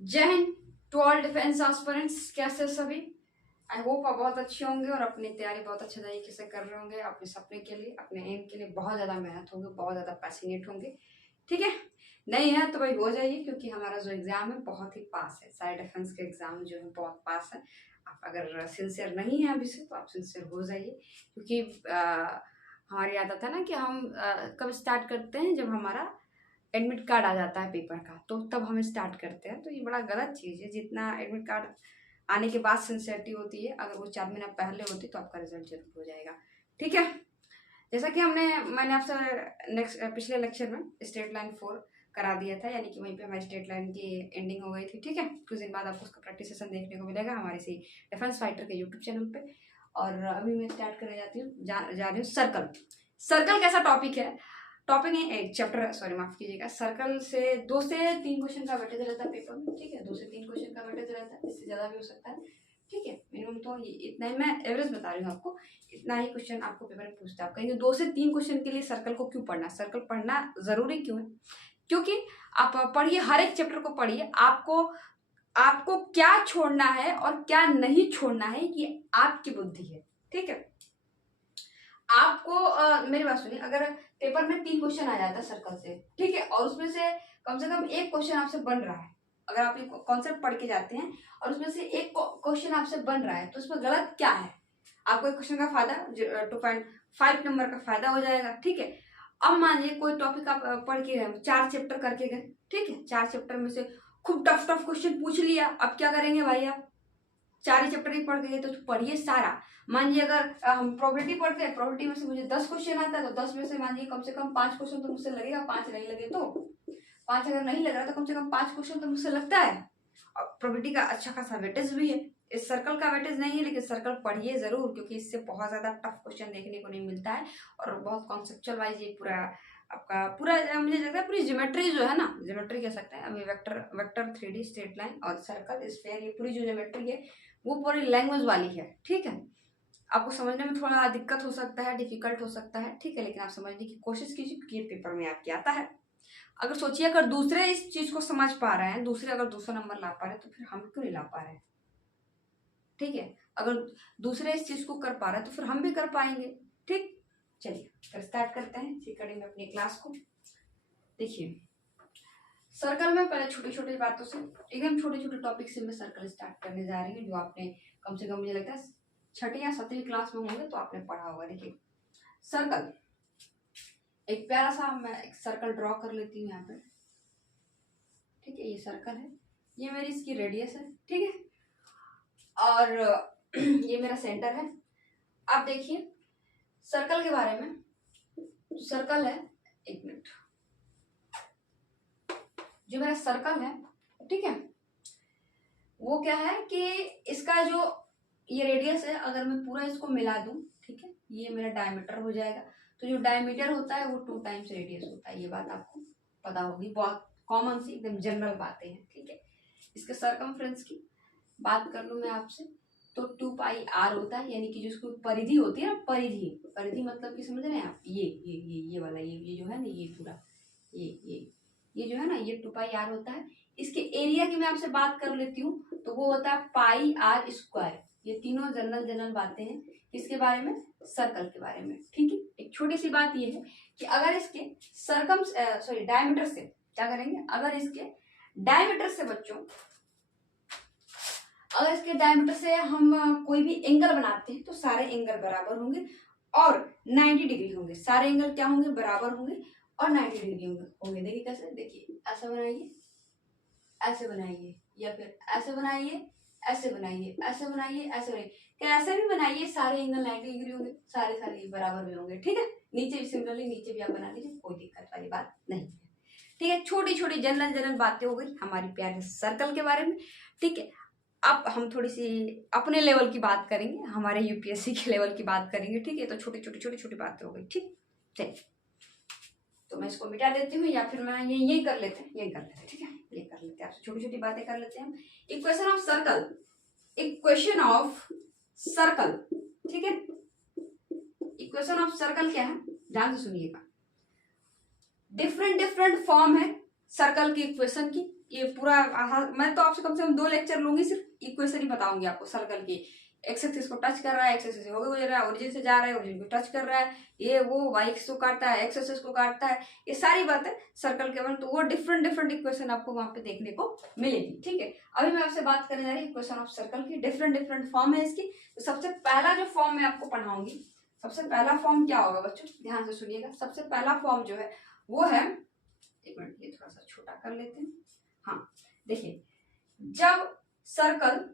जय Hind to all defence aspirants. कैसे सभी? आई होप आप बहुत अच्छे होंगे और अपनी तैयारी बहुत अच्छे तरीके से कर रहे होंगे। अपने सपने के लिए, अपने एम के लिए बहुत ज़्यादा मेहनत होंगे, बहुत ज़्यादा पैशनेट होंगे। ठीक है, नहीं है तो भाई हो जाइए, क्योंकि हमारा जो एग्ज़ाम है बहुत ही पास है। सारे डिफेंस के एग्ज़ाम जो है बहुत पास है। आप अगर सिंसियर नहीं हैं अभी से तो आप सिंसियर हो जाइए, क्योंकि हमारी आदत है ना कि हम कब स्टार्ट करते हैं, जब हमारा एडमिट कार्ड आ जाता है पेपर का, तो तब हम स्टार्ट करते हैं। तो ये बड़ा गलत चीज़ है। जितना एडमिट कार्ड आने के बाद सिंसियरिटी होती है, अगर वो 4 महीना पहले होती तो आपका रिजल्ट जरूर हो जाएगा। ठीक है, जैसा कि मैंने आपसे नेक्स्ट पिछले लेक्चर में स्टेट लाइन 4 करा दिया था, यानी कि वहीं पे हमारी स्टेट लाइन की एंडिंग हो गई थी। ठीक है, कुछ दिन बाद आपको उसका प्रैक्टिस सेशन देखने को मिलेगा हमारे सी डिफेंस फाइटर के यूट्यूब चैनल पे। और अभी मैं स्टार्ट करने जाती हूँ, जा रही हूँ सर्कल। सर्कल कैसा टॉपिक है? टॉपिक है एक चैप्टर, सॉरी माफ कीजिएगा। सर्कल से 2 से 3 क्वेश्चन का वेटेज रहता है पेपर में। ठीक है, 2 से 3 क्वेश्चन का वेटेज रहता है, इससे ज्यादा भी हो सकता है। ठीक है, मिनिमम तो ये इतना ही, मैं एवरेज बता रही हूँ आपको। इतना ही क्वेश्चन आपको पेपर में पूछता है। आप कहेंगे 2 से 3 क्वेश्चन के लिए सर्कल को क्यों पढ़ना? सर्कल पढ़ना जरूरी क्यों है? क्योंकि आप पढ़िए, हर एक चैप्टर को पढ़िए। आपको आपको क्या छोड़ना है और क्या नहीं छोड़ना है, ये आपकी बुद्धि है। ठीक है, आपको मेरी बात सुनिए। अगर पेपर में 3 क्वेश्चन आ जाता है सर्कल से, ठीक है, और उसमें से कम एक क्वेश्चन आपसे बन रहा है, अगर आप ये कॉन्सेप्ट पढ़ के जाते हैं और उसमें से एक क्वेश्चन आपसे बन रहा है, तो उसमें गलत क्या है? आपको एक क्वेश्चन का फायदा 2.5 नंबर का फायदा हो जाएगा। ठीक है, अब मान लीजिए कोई टॉपिक आप पढ़ के गए, 4 चैप्टर करके गए। ठीक है, 4 चैप्टर में से खूब टफ टफ क्वेश्चन पूछ लिया। अब क्या करेंगे भाई? आप 4 ही चैप्टर ही पढ़ गए तो पढ़िए सारा। मान लीजिए अगर हम प्रोबेबिलिटी पढ़ते हैं, प्रोबेबिलिटी में से मुझे 10 क्वेश्चन आता है, तो 10 में से मान लीजिए कम से कम 5 क्वेश्चन तो मुझसे लगेगा। 5 नहीं लगे तो 5, अगर नहीं लग रहा तो कम से कम 5 क्वेश्चन तो मुझसे लगता है। और प्रोबेबिलिटी का अच्छा खासा वेटेज भी है। इस सर्कल का वेटेज नहीं है, लेकिन सर्कल पढ़िए जरूर, क्योंकि इससे बहुत ज्यादा टफ क्वेश्चन देखने को नहीं मिलता है। और बहुत कॉन्सेप्चुअल वाइज ये पूरा आपका पूरा मुझे लगता है पूरी ज्योमेट्री जो है ना, ज्योमेट्री कह सकते हैं अभी, vector vector 3D straight line और सर्कल स्फेयर, ये पूरी जो ज्योमेट्री है वो पूरी लैंग्वेज वाली है। ठीक है, आपको समझने में थोड़ा दिक्कत हो सकता है, डिफिकल्ट हो सकता है। ठीक है, लेकिन आप समझने की कोशिश कीजिए, क्योंकि ये पेपर में आपके आता है। अगर सोचिए, अगर दूसरे इस चीज को समझ पा रहे हैं, दूसरे अगर 200 नंबर ला पा रहे हैं, तो फिर हम क्यों नहीं ला पा रहे हैं? ठीक है, अगर दूसरे इस चीज को कर पा रहे हैं तो फिर हम भी कर पाएंगे। ठीक, चलिए फिर स्टार्ट करते हैं इसी कड़ी में अपनी क्लास को। देखिए, सर्कल में पहले छोटी छोटी बातों से, एकदम छोटे छोटे टॉपिक से मैं सर्कल स्टार्ट करने जा रही हूँ, जो आपने कम से कम मुझे लगता है 6ठी या 7वीं क्लास में होंगे तो आपने पढ़ा होगा। देखिए, सर्कल, एक प्यारा सा मैं एक सर्कल ड्रॉ कर लेती हूँ यहाँ पे। ठीक है, ये सर्कल है, ये मेरी इसकी रेडियस है। ठीक है, और ये मेरा सेंटर है। आप देखिए सर्कल के बारे में, सर्कल है, एक मिनट, जो मेरा सर्कल है, ठीक है, वो क्या है कि इसका जो ये रेडियस है, अगर मैं पूरा इसको मिला दूं, ठीक है, ये मेरा डायमीटर हो जाएगा। तो जो डायमीटर होता है वो 2 टाइम्स रेडियस होता है। ये बात आपको पता होगी, बहुत कॉमन सी एकदम जनरल बातें हैं। ठीक है, इसके सरकमफ्रेंस की बात कर लूं मैं आपसे, तो 2 पाई r होता है, यानी कि जिसको परिधि होती है ना, परिधि, परिधि मतलब कि समझ रहे हैं आप, ये वाला, ये जो है ना, ये पूरा ये जो है ना, ये 2 पाई r होता है। इसके एरिया की मैं आपसे बात कर लेती हूँ, तो वो होता है πr²। ये तीनों जनरल जनरल बातें हैं किसके बारे में? सर्कल के बारे में। ठीक है, एक छोटी सी बात ये है कि अगर इसके डायमीटर से क्या करेंगे, अगर इसके डायमीटर से बच्चों, अगर इसके डायमीटर से हम कोई भी एंगल बनाते हैं तो सारे एंगल बराबर होंगे और 90 डिग्री होंगे। सारे एंगल क्या होंगे? बराबर होंगे और 90 डिग्री होंगे। देखिए कैसे, देखिए ऐसा बनाइए, ऐसे बनाइए, या फिर ऐसे बनाइए, ऐसे बनाइए, ऐसे बनाइए, ऐसे बनाइए, कैसे भी बनाइए, सारे एंगल 90 डिग्री होंगे, सारे सारे बराबर भी होंगे। ठीक है, नीचे भी सिमिलरली, नीचे भी आप बना लीजिए, कोई दिक्कत वाली बात नहीं है। ठीक है, छोटी छोटी जनरल जनरल बातें हो गई हमारी प्यारे सर्कल के बारे में। ठीक है, अब हम थोड़ी सी अपने लेवल की बात करेंगे, हमारे यूपीएससी के लेवल की बात करेंगे। ठीक है, तो छोटी छोटी छोटी बातें हो गई। ठीक, चलिए तो मैं इसको मिटा देती हूँ, या फिर मैं ये कर लेते हैं, ये कर लेते हैं। ठीक है, ये कर लेते हैं, आपसे छोटी छोटी बातें कर लेते हैं हम। Equation of circle, equation of circle, ठीक है, इक्वेशन ऑफ सर्कल क्या है, ध्यान से सुनिएगा। डिफरेंट डिफरेंट फॉर्म है सर्कल की इक्वेशन की। ये पूरा मैं तो आपसे कम से कम 2 लेक्चर लूंगी, सिर्फ इक्वेशन ही बताऊंगी आपको सर्कल की। एक्स एक्सिस को टच कर रहा है, एक्स एक्सिस होकर गुजर रहा है, ओरिजिन से जा रहा है, ओरिजिन को टच कर रहा है, ये वो वाई एक्स को काटता है, एक्स एक्सिस को काटता है, ये सारी बातें सर्कल के बारे में, तो वो डिफरेंट डिफरेंट इक्वेशन आपको वहां पे देखने को मिलेगी। ठीक है, अभी मैं आपसे बात करने जा रही हूँ इक्वेशन ऑफ सर्कल की। डिफरेंट डिफरेंट फॉर्म है इसकी। तो सबसे पहला जो फॉर्म मैं आपको पढ़ाऊंगी, सबसे पहला फॉर्म क्या होगा बच्चों, ध्यान से सुनिएगा। सबसे पहला फॉर्म जो है वो है, एक मिनट ये थोड़ा सा छोटा कर लेते हैं। हाँ देखिए, जब सर्कल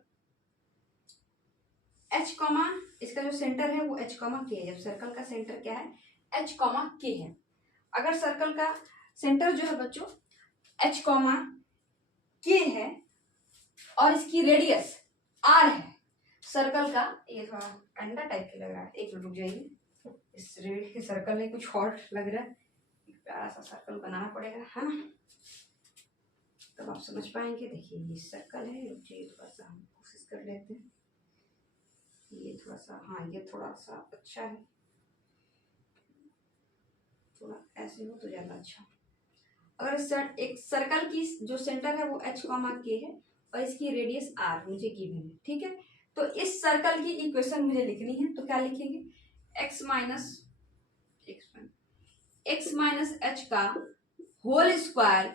h कॉमा, इसका जो सेंटर है वो h कॉमा के है। जब सर्कल का सेंटर क्या है, h कॉमा के है। अगर सर्कल का सेंटर जो है बच्चों h कॉमा के है और इसकी रेडियस r है सर्कल का, ये थोड़ा अंडा टाइप के लग रहा है, एक मिनट रुक जाइए, इस सर्कल में कुछ और लग रहा है, एक प्यारा सा सर्कल बनाना पड़ेगा, है ना, तब आप समझ पाएंगे। देखिए ये सर्कल है, रुक जाइए थोड़ा सा हम कोशिश कर लेते हैं, ये थोड़ा सा, हाँ ये थोड़ा सा अच्छा है, थोड़ा ऐसे हो तो ज्यादा अच्छा। अगर एक सर्कल की जो सेंटर है वो h कॉमा के है और इसकी रेडियस r मुझे गिवन है, ठीक है, तो इस सर्कल की इक्वेशन मुझे लिखनी है, तो क्या लिखेंगे, x माइनस h का whole square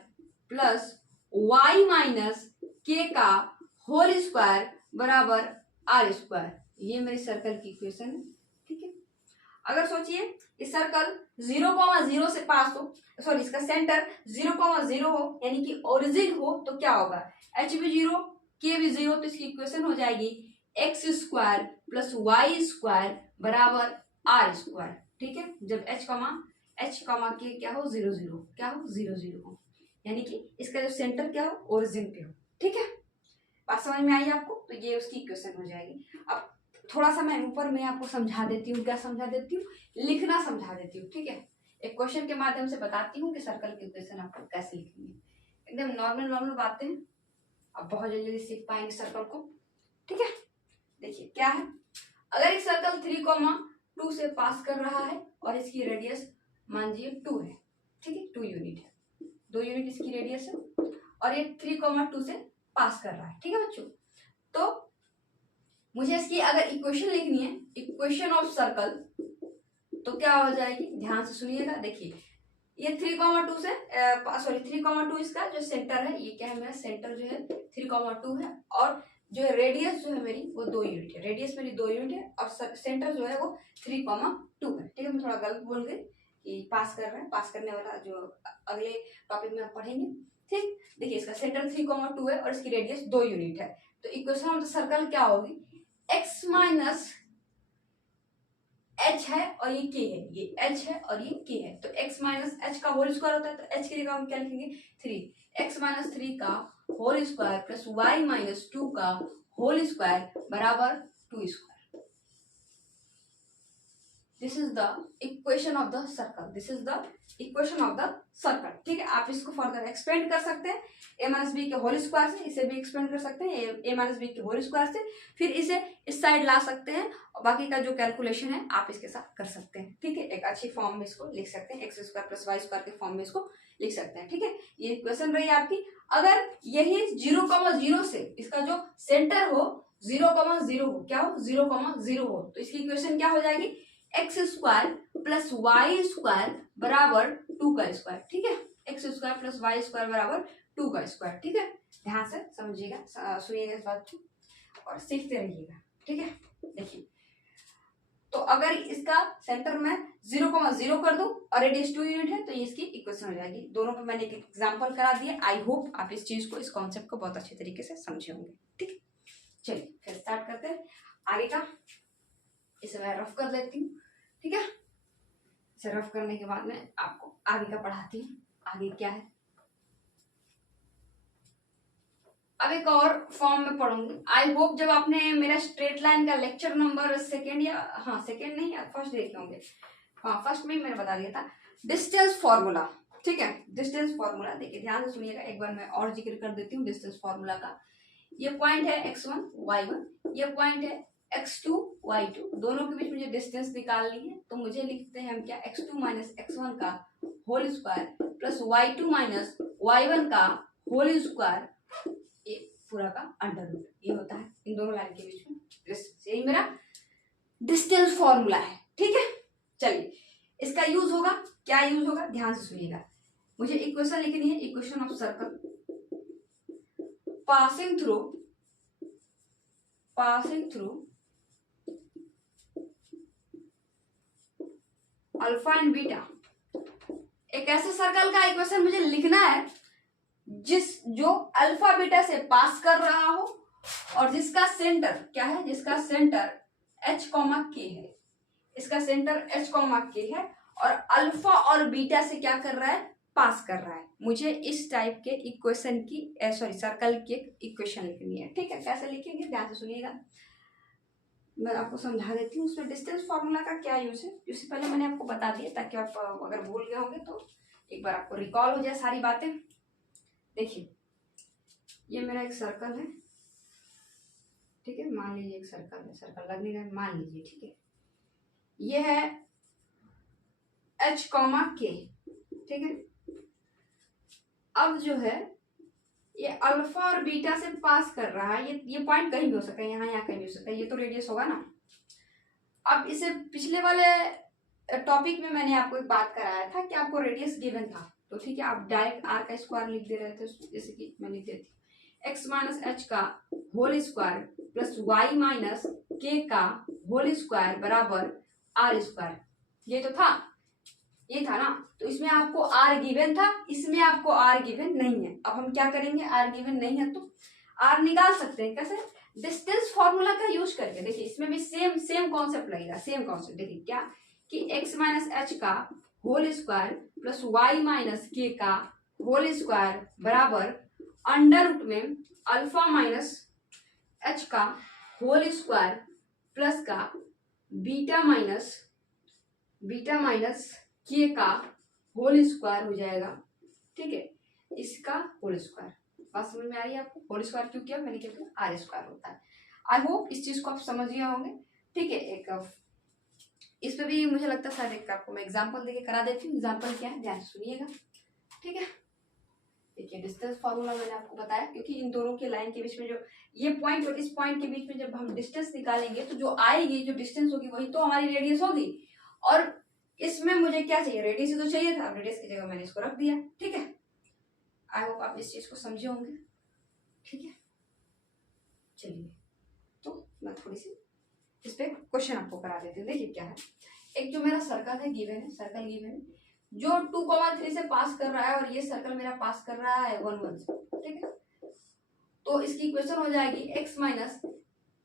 plus y minus k का होल स्क्वायर बराबर r स्क्वायर। ये मेरी सर्कल की इक्वेशन है, ठीक है। अगर सोचिए इस सर्कल 0,0 से पास हो, सॉरी इसका सेंटर 0,0 हो, यानी कि ओरिजिन हो, तो क्या होगा, h भी 0 k भी 0, तो इसकी इक्वेशन हो जाएगी x square plus Y square बराबर r स्क्वायर, ठीक है। जब h कॉमा k क्या हो, 0,0 क्या हो, 0,0 हो, यानी कि इसका जो सेंटर क्या हो, ओरिजिन पे हो, ठीक है। बात समझ में आई आपको, तो ये उसकी इक्वेशन हो जाएगी। अब थोड़ा सा मैं ऊपर में आपको समझा देती हूँ, क्या समझा देती हूँ, लिखना समझा देती हूँ, ठीक है। एक क्वेश्चन के माध्यम से बताती हूँ कि सर्कल की इक्वेशन आपको कैसे लिखनी है। एकदम नॉर्मल बातें, आप बहुत जल्दी सीख पाएंगे सर्कल को, ठीक है। देखिए क्या है, अगर एक सर्कल 3,2 से पास कर रहा है और इसकी रेडियस मान लीजिए 2 है, ठीक है, 2 यूनिट है, 2 यूनिट इसकी रेडियस है और ये 3,2 से पास कर रहा है, ठीक है बच्चों। तो मुझे इसकी अगर इक्वेशन लिखनी है, इक्वेशन ऑफ सर्कल, तो क्या हो जाएगी, ध्यान से सुनिएगा। देखिए ये 3,2 से सॉरी 3,2 इसका जो सेंटर है, ये क्या है, मेरा सेंटर जो है 3,2 है और जो रेडियस जो है मेरी वो 2 यूनिट है, रेडियस मेरी 2 यूनिट है और सेंटर जो है वो 3,2 है, ठीक है। मैं थोड़ा गलत बोल गई कि पास कर रहे हैं, पास करने वाला जो अगले टॉपिक में आप पढ़ेंगे, ठीक। देखिए इसका सेंटर 3,2 है और इसकी रेडियस 2 यूनिट है, तो इक्वेशन ऑफ द सर्कल क्या होगी, x माइनस h है और ये k है, ये h है और ये k है, तो x माइनस h का होल स्क्वायर होता है, तो h की जगह हम क्या लिखेंगे, 3, x माइनस 3 का whole square plus y minus 2 का होल स्क्वायर बराबर 2 square. This is the equation of the circle, this is the equation of the circle, ठीक है। आप इसको फर्दर एक्सपेंड कर सकते हैं a माइनस बी के होल स्क्वायर से, इसे भी एक्सपेंड कर सकते हैं a माइनस बी के होल स्क्वायर से, फिर इसे इस साइड ला सकते हैं और बाकी का जो कैलकुलेशन है आप इसके साथ कर सकते हैं, ठीक है। एक अच्छी फॉर्म में इसको लिख सकते हैं, x square plus Y square के फॉर्म में इसको लिख सकते हैं, ठीक है। ये इक्वेशन रही आपकी। अगर यही 0,0 से इसका जो सेंटर हो 0,0 हो, क्या हो, 0,0 हो, तो इसकी इक्वेशन क्या हो जाएगी, x square plus Y square बराबर 2 का स्क्वायर, ठीक है। X square plus Y square बराबर 2 का स्क्वायर, ठीक है। ध्यान से समझिएगा, सुनिएगा इस बात को और सीखते रहिएगा, ठीक है। देखिए तो अगर इसका सेंटर में 0,0 कर दूं और रेडियस 2 यूनिट है, तो ये इसकी इक्वेशन हो जाएगी। दोनों पे मैंने एक एग्जांपल करा दिया। आई होप आप इस चीज को, इस कॉन्सेप्ट को बहुत अच्छे तरीके से समझे होंगे, ठीक है। चलिए फिर स्टार्ट करते हैं आगे का। इसे मैं रफ कर लेती हूँ, ठीक है। इसे रफ करने के बाद में आपको आगे का पढ़ाती हूँ, आगे क्या है। अब एक और फॉर्म में पढ़ूंगी। आई होप जब आपने मेरा स्ट्रेट लाइन का लेक्चर नंबर सेकेंड या सेकेंड नहीं फर्स्ट देखे होंगे, फर्स्ट में ही मैंने बता दिया था डिस्टेंस फॉर्मूला, ठीक है। डिस्टेंस फॉर्मूला देखिए ध्यान से सुनिएगा, एक बार मैं और जिक्र कर देती हूँ डिस्टेंस फॉर्मूला का। ये पॉइंट है x1 y1, ये पॉइंट है x2 y2, दोनों के बीच मुझे डिस्टेंस निकालनी है, तो मुझे लिखते हैं हम क्या, x2 माइनस x1 का whole square plus y2 minus y1 का होल स्क्वायर, ये पूरा का अंडर रूट, ये होता है इन दोनों लाइन के बीच में डिस्टेंस। यही मेरा डिस्टेंस फॉर्मूला है, ठीक है। चलिए इसका यूज होगा, क्या यूज होगा ध्यान से सुनिएगा। मुझे इक्वेशन लिखनी है, equation of circle passing through alpha and beta. एक ऐसे सर्कल का इक्वेशन मुझे लिखना है जो अल्फा बीटा से पास कर रहा हो और जिसका सेंटर क्या है, जिसका सेंटर h, k है, इसका सेंटर h, k है और अल्फा और बीटा से क्या कर रहा है, पास कर रहा है। मुझे इस टाइप के इक्वेशन की सर्कल की इक्वेशन लिखनी है, ठीक है। कैसे लिखेंगे ध्यान से सुनिएगा, मैं आपको समझा देती हूँ। उसमें डिस्टेंस फॉर्मूला का क्या यूज है, उससे पहले मैंने आपको बता दिया ताकि आप अगर भूल गए होंगे तो एक बार आपको रिकॉल हो जाए सारी बातें। देखिए ये मेरा एक सर्कल है, ठीक है, मान लीजिए एक सर्कल है, सर्कल लग नहीं रहा है, मान लीजिए, ठीक है। ये है h, k, ठीक है। अब जो है ये अल्फा और बीटा से पास कर रहा है, ये पॉइंट कहीं भी हो सकता है, यहाँ कहीं भी हो सकता है, ये तो रेडियस होगा ना। अब इसे पिछले वाले टॉपिक में मैंने आपको एक बात कराया था कि आपको रेडियस गिवन था, तो ठीक है आप डायरेक्ट r का स्क्वायर लिख दे रहे थे, जैसे कि मैं लिख देती हूँ x माइनस h का whole square plus y minus k का होल स्क्वायर बराबर r स्क्वायर। ये तो था, ये था ना। तो इसमें आपको r गिवन था, इसमें आपको r गिवन नहीं है। अब हम क्या करेंगे, r गिवन नहीं है तो r निकाल सकते हैं, कैसे, डिस्टेंस फॉर्मूला का यूज करके। देखिए इसमें भी सेम कॉन्सेप्ट लगेगा, सेम कॉन्सेप्ट। देखिए क्या कि x माइनस h का whole square plus y minus k का होल स्क्वायर बराबर अंडर रूट में अल्फा माइनस h का होल स्क्वायर प्लस का बीटा माइनस k का होल स्क्वायर हो जाएगा, ठीक है, इसका होल स्क्वायर। बात समझ में आ रही है आपको, होल स्क्वायर क्यों किया मैंने, कहते हैं r स्क्वायर होता है। आई होप इस चीज को आप समझ गए होंगे, ठीक है। एक इस पे भी मुझे लगता है शायद एक आपको मैं एग्जांपल देके करा देती हूँ। एग्जांपल क्या है ध्यान सुनिएगा, ठीक है। देखिए डिस्टेंस फॉर्मूला मैंने आपको बताया, क्योंकि इन दोनों के लाइन के बीच में जो ये पॉइंट और इस पॉइंट के बीच में जब हम डिस्टेंस निकालेंगे तो जो आएगी, जो डिस्टेंस होगी वही तो हमारी रेडियस होगी। और इसमें मुझे क्या चाहिए, रेडियस ही तो चाहिए था, रेडियस की जगह मैंने इसको रख दिया, ठीक है। आई होप आप इस चीज को समझे होंगे, ठीक है। चलिए तो मैं थोड़ी सी इस पे क्वेश्चन आपको करा देती हूँ। देखिए क्या है, एक जो मेरा सर्कल है गिवन है, सर्कल गिवन है जो 2,3 से पास कर रहा है और ये सर्कल मेरा पास कर रहा है 1, 1 से, ठीक है। तो इसकी इक्वेशन हो जाएगी x माइनस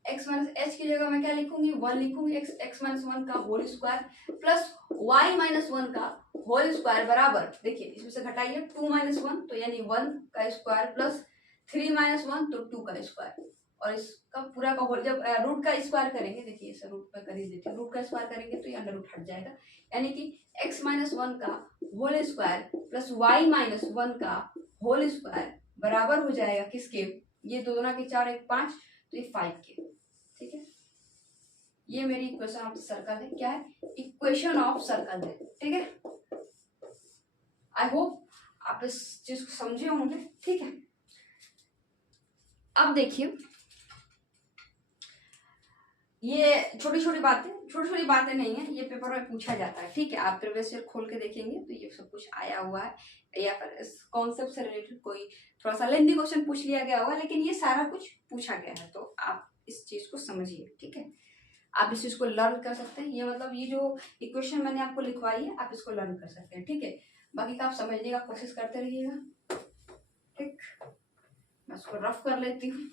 h की जगह मैं क्या लिखूंगी, 1 लिखूंगी, x माइनस 1 का whole square plus y minus 1 का होल स्क्वायर बराबर, देखिए इसमें से घटाइए 2 माइनस 1 तो यानी 1 का स्क्वायर प्लस 3 माइनस 1 तो 2 का स्क्वायर, और इसका पूरा का होल, जब रूट का स्क्वायर करेंगे, देखिए इसे रूट में कर ही देते हैं, रूट का स्क्वायर करेंगे तो ये अंडर रूट हट जाएगा, यानी कि x माइनस 1 का whole square plus y minus 1 का होल स्क्वायर बराबर हो जाएगा किसके, ये 2 दूना के 4 1 5 तो ये 5 के, ठीक है। ये मेरी इक्वेशन ऑफ सर्कल है, क्या है, इक्वेशन ऑफ सर्कल है, ठीक है। आई होप आप इस चीज को समझे होंगे, ठीक है। अब देखिए ये छोटी छोटी बातें नहीं है, ये पेपर में पूछा जाता है, ठीक है। आप प्रीवियस ईयर खोल के देखेंगे तो ये सब कुछ आया हुआ है, या फिर इस कॉन्सेप्ट से रिलेटेड कोई थोड़ा सा लेंथी क्वेश्चन पूछ लिया गया होगा, लेकिन ये सारा कुछ पूछा गया है, तो आप इस चीज को समझिए, ठीक है। आप इस चीज को लर्न कर सकते हैं, ये मतलब ये जो इक्वेशन मैंने आपको लिखवाई है आप इसको लर्न कर सकते हैं, ठीक है। बाकी का आप समझने का कोशिश करते रहिएगा, ठीक। मैं इसको रफ कर लेती हूँ,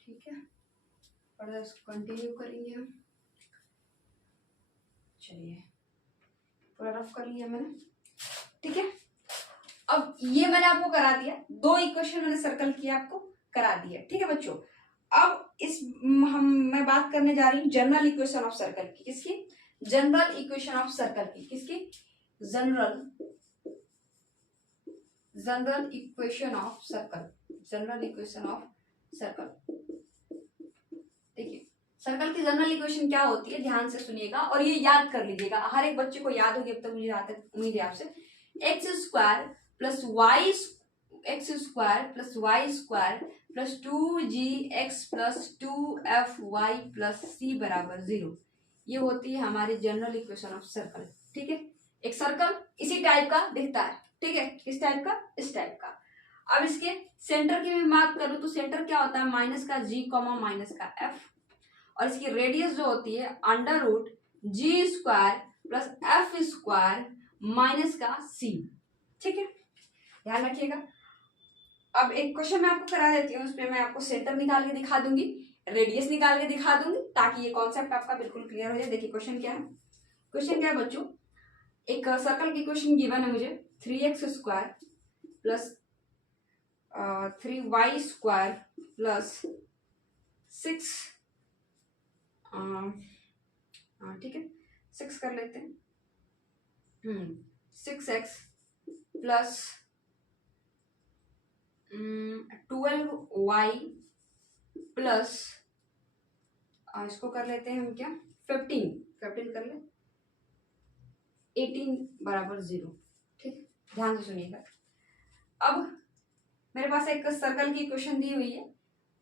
ठीक है। और इसको कंटिन्यू करेंगे हम, चलिए पूरा रफ कर लिया मैंने, ठीक है। अब ये मैंने आपको करा दिया, 2 इक्वेशन मैंने सर्कल किया आपको करा दिया, ठीक है बच्चों। अब मैं बात करने जा रही हूँ जनरल इक्वेशन ऑफ सर्कल की, किसकी, जनरल इक्वेशन ऑफ सर्कल की, किसकी? General equation of circle, general equation of circle. देखिए सर्कल की जनरल इक्वेशन क्या होती है, ध्यान से सुनिएगा और ये याद कर लीजिएगा, हर एक बच्चे को याद होगी अब तक, मुझे यहाँ तक उम्मीद है आपसे। X square plus Y square plus 2gx plus 2fy plus c बराबर 0, ये होती है हमारी जनरल इक्वेशन ऑफ सर्कल। ठीक है, एक सर्कल इसी टाइप का दिखता है, ठीक है, किस टाइप का? इस टाइप का। अब इसके सेंटर की भी बात करूं तो सेंटर क्या होता है? माइनस का g माइनस का f, और इसकी रेडियस जो होती है under root G square plus F square minus का c। ठीक है, ध्यान रखिएगा। अब एक क्वेश्चन मैं आपको करा देती हूँ, उसमें मैं आपको सेंटर निकाल के दिखा दूंगी, रेडियस निकाल के दिखा दूंगी, ताकि ये कॉन्सेप्ट आपका बिल्कुल क्लियर हो जाए। देखिए क्वेश्चन क्या है, क्वेश्चन क्या है बच्चों, एक सर्कल की क्वेश्चन गिवन है मुझे, 3x square plus 3y square plus 6, ठीक है 6 कर लेते हैं, 6x प्लस 12y प्लस इसको कर लेते हैं हम क्या, 15 कर ले, 18 बराबर 0। ठीक, ध्यान से सुनिएगा। अब मेरे पास एक सर्कल की क्वेश्चन दी हुई है,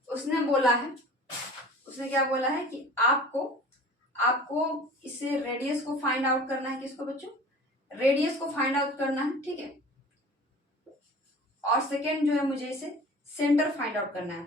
उसने बोला है, उसने क्या बोला है कि आपको इससे रेडियस को फाइंड आउट करना है। किसको बच्चों? रेडियस को फाइंड आउट करना है, ठीक है, और सेकेंड जो है मुझे इसे सेंटर फाइंड आउट करना है।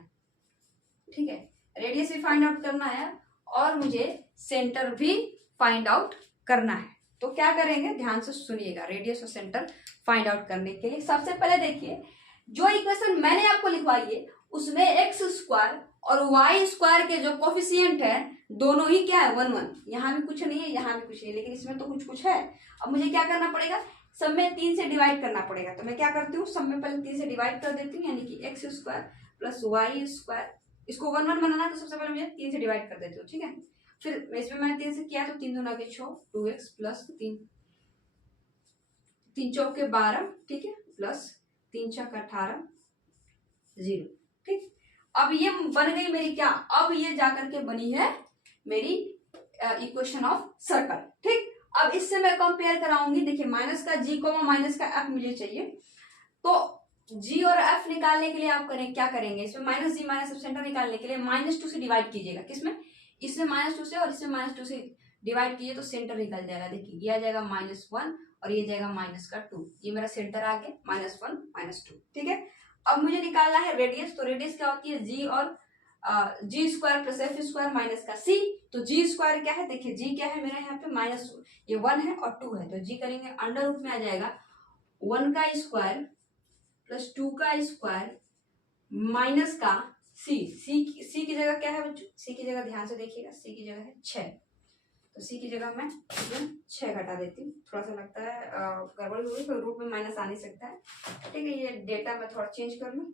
ठीक है, रेडियस भी फाइंड आउट करना है और मुझे सेंटर भी फाइंड आउट करना है। तो क्या करेंगे, ध्यान से सुनिएगा। रेडियस और सेंटर फाइंड आउट करने के लिए सबसे पहले देखिए, जो इक्वेशन मैंने आपको लिखवाई है उसमें एक्स स्क्वायर और वाई स्क्वायर के जो कोफिशिएंट है दोनों ही क्या है, 1 1। यहाँ भी कुछ नहीं है, यहाँ भी कुछ नहीं है, लेकिन इसमें तो कुछ है। अब मुझे क्या करना पड़ेगा, सब में 3 से डिवाइड करना पड़ेगा। तो मैं क्या करती हूँ, सब में पहले 3 से डिवाइड कर देती हूँ, यानी कि x square plus Y square, इसको 1 1 बनाना है तो सबसे पहले मुझे 3 से डिवाइड कर देती हूँ। ठीक है, फिर इसमें मैंने 3 से किया तो 3 दूना के 6, 2x प्लस 3 चौके 12, ठीक है, प्लस 3 छक 18, 0। ठीक, अब ये बन गई मेरी क्या, अब ये जाकर के बनी है मेरी इक्वेशन ऑफ सर्कल। ठीक, अब इससे मैं कंपेयर कराऊंगी। देखिए माइनस का g माइनस का f मुझे चाहिए, तो g और f निकालने के लिए आप क्या करेंगे, इसमें minus g minus f centre निकालने के लिए -2 से डिवाइड कीजिएगा। किसमें? इसमें -2 से और इसमें -2 से डिवाइड कीजिए तो सेंटर निकल जाएगा। देखिए ये आ जाएगा -1 और ये जाएगा -2, ये मेरा सेंटर आ गया -1 -2। ठीक है, अब मुझे निकालना है रेडियस। तो रेडियस क्या होती है, g और G square plus F square minus का c। तो जी स्क्वायर क्या है, देखिए जी क्या है मेरा यहाँ पे माइनस, ये 1 है और 2 है, तो जी करेंगे अंडर रूट में आ जाएगा 1 का स्क्वायर प्लस 2 का स्क्वायर माइनस का c। c की जगह क्या है बच्चों, c की जगह ध्यान से देखिएगा, c की जगह है 6, तो c की जगह मैं 6 घटा देती हूँ। थोड़ा सा लगता है गड़बड़ हुई, तो रूट में माइनस आ नहीं सकता है। ठीक है, ये डेटा मैं थोड़ा चेंज कर लूँ,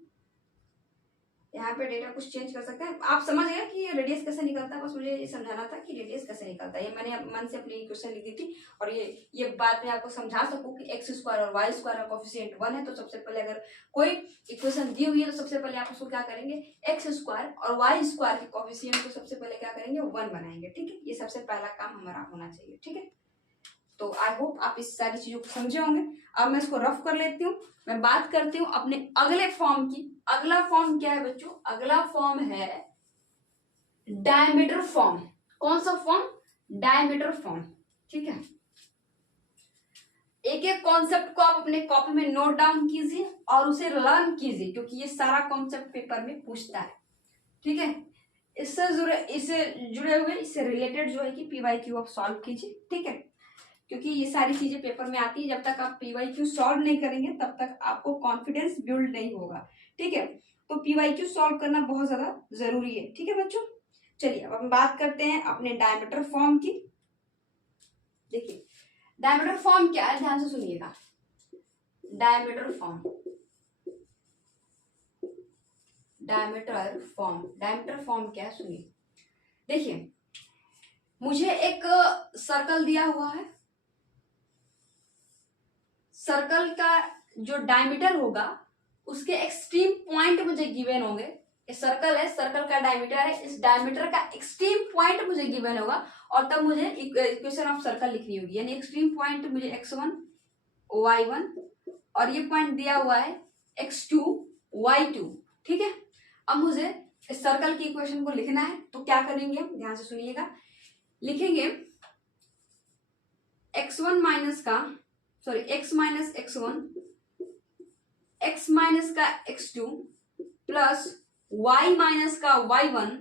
यहाँ पे डेटा कुछ चेंज कर सकते हैं। आप समझ गए कि ये रेडियस कैसे निकलता है, बस मुझे ये समझाना था कि रेडियस कैसे निकलता है। ये मैंने मन से अपनी इक्वेशन लिखी थी और ये बात मैं आपको समझा सकूं कि एक्स स्क्वायर और वाई स्क्वायर का कोफिशिएंट 1 है। तो सबसे पहले अगर कोई इक्वेशन दी हुई है तो सबसे पहले आप उसको क्या करेंगे, एक्स स्क्वायर और वाई स्क्वायर के कोफिशिएंट को सबसे पहले क्या करेंगे, 1 बनाएंगे। ठीक है, ये सबसे पहला काम हमारा होना चाहिए। ठीक है, तो आई होप आप इस सारी चीजों को समझे होंगे। अब मैं इसको रफ कर लेती हूँ, मैं बात करती हूँ अपने अगले फॉर्म की। अगला फॉर्म क्या है बच्चों, अगला फॉर्म है डायमीटर फॉर्म। कौन सा फॉर्म, डायमीटर फॉर्म। ठीक है, एक एक कॉन्सेप्ट को आप अपने कॉपी में नोट डाउन कीजिए और उसे लर्न कीजिए, क्योंकि ये सारा कॉन्सेप्ट पेपर में पूछता है। ठीक है, इससे जुड़े हुए, इससे रिलेटेड जो है कि PYQ आप सॉल्व कीजिए। ठीक है, क्योंकि ये सारी चीजें पेपर में आती है, जब तक आप PYQ सॉल्व नहीं करेंगे तब तक आपको कॉन्फिडेंस बिल्ड नहीं होगा। ठीक है, तो PYQ सॉल्व करना बहुत ज्यादा जरूरी है। ठीक है बच्चों, चलिए अब हम बात करते हैं अपने डायमीटर फॉर्म की। देखिए डायमीटर फॉर्म क्या है, ध्यान से सुनिएगा। डायमीटर फॉर्म क्या है सुनिए। देखिए मुझे एक सर्कल दिया हुआ है, सर्कल का जो डायमीटर होगा उसके एक्सट्रीम पॉइंट मुझे गिवन होंगे। ये सर्कल है, सर्कल का डायमीटर है, इस डायमीटर का एक्सट्रीम पॉइंट मुझे गिवन होगा और तब मुझे इक्वेशन ऑफ सर्कल लिखनी होगी। यानी एक्सट्रीम पॉइंट मुझे x1 y1 और ये पॉइंट दिया हुआ है x2 y2। ठीक है, अब मुझे इस सर्कल की इक्वेशन को लिखना है, तो क्या करेंगे हम, ध्यान से सुनिएगा। लिखेंगे x1 माइनस का sorry x minus x1 x minus का x2 प्लस y माइनस का y1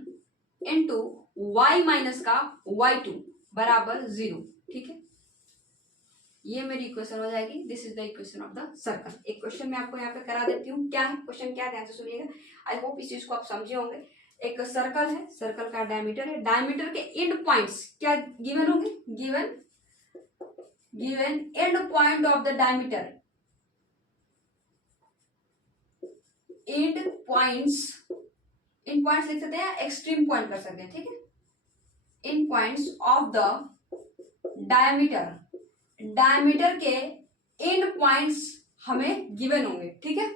इंटू y माइनस का y2 बराबर 0। ठीक है, ये मेरी इक्वेशन हो जाएगी। This is the equation of the circle. एक क्वेश्चन मैं आपको यहाँ पे करा देती हूँ, क्या है क्वेश्चन, क्या ध्यान से सुनिएगा। आई होप इस चीज को आप समझे होंगे। एक सर्कल है, सर्कल का डायमीटर है, डायमीटर के एंड पॉइंट्स क्या गिवन होंगे, given and point of the diameter, and points लिख सकते हैं, एक्सट्रीम पॉइंट कर सकते हैं। ठीक है, and points of the diameter के एंड पॉइंट्स हमें गिवन होंगे। ठीक है,